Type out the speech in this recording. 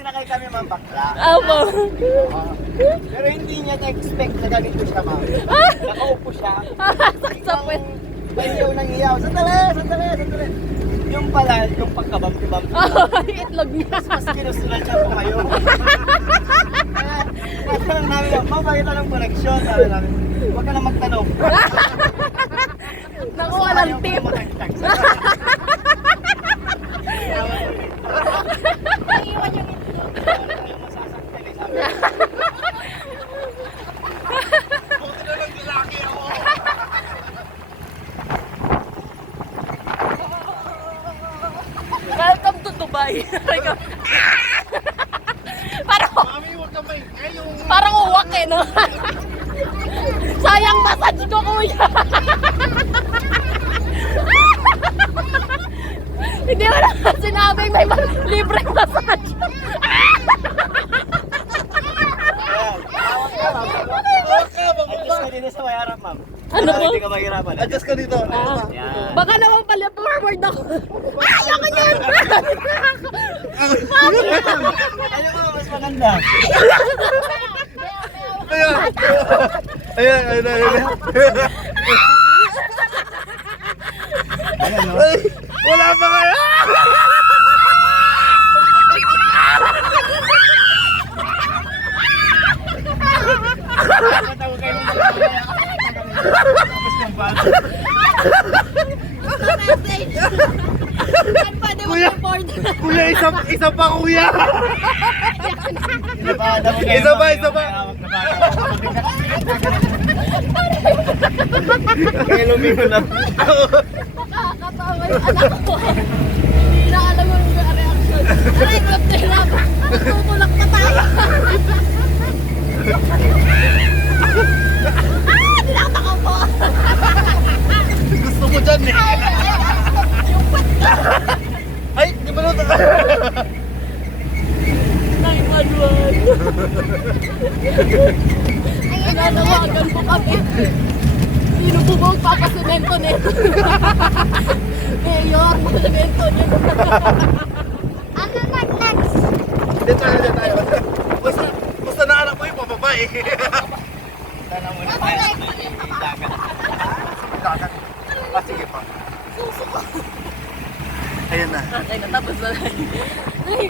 sinakay kami ma'am bakla. Apo. Pero hindi niya na-expect na ganito siya ma'am. Nakaupo siya. Saksapin. Bayaw ng iyaw. Sandali. Yung pala, yung pagkabam-kibam. Itlog niya. Mas kinusulan siya po kayo. Kaya tanong namin, ma'am, bakit anong koneksyon? Sabi namin, huwag ka na magtanong. Naku, walang tip. Iwan yung masasaktan eh, sabi. Buti na lang lalaki ako. Welcome to Dubai. Parang, Mami, huwag ka may, yung... parang uwak eh, no? Sayang massage ko, kuya. Hindi mo na sinabing may libreng massage. Adjust ka dito sa may harap, ma'am. Ano Para po? Hindi ka mahirapan. Adjust ka dito. Yan. Baka naman pala forward ako. Ayoko niyan. Ayun mo, mas maganda. Ayan. Ayan, no? Ay, wala pa kaya! Dapat ako kayo magkakaya. Tapos yung bag. Kuya, kuya, isa pa kuya! Isa pa. Kaya lumingo lang. Nakakatawa yung anak ko. Hindi na alam mo yung reaction. Aray, hirap. Tutulak pa tayo. Tinataka po. Gusto mo dyan eh! Ay, di ba luto? 911. Nanawagan po kami. Sino po ba ang papasemento nito? Mayor, papasemento nito. Ano next? Hindi tayo. Basta naanak mo yung pababae. Sana muna tayo sa dagat. Sige pa. Ayan na. Ay, natapos na lang. Ay,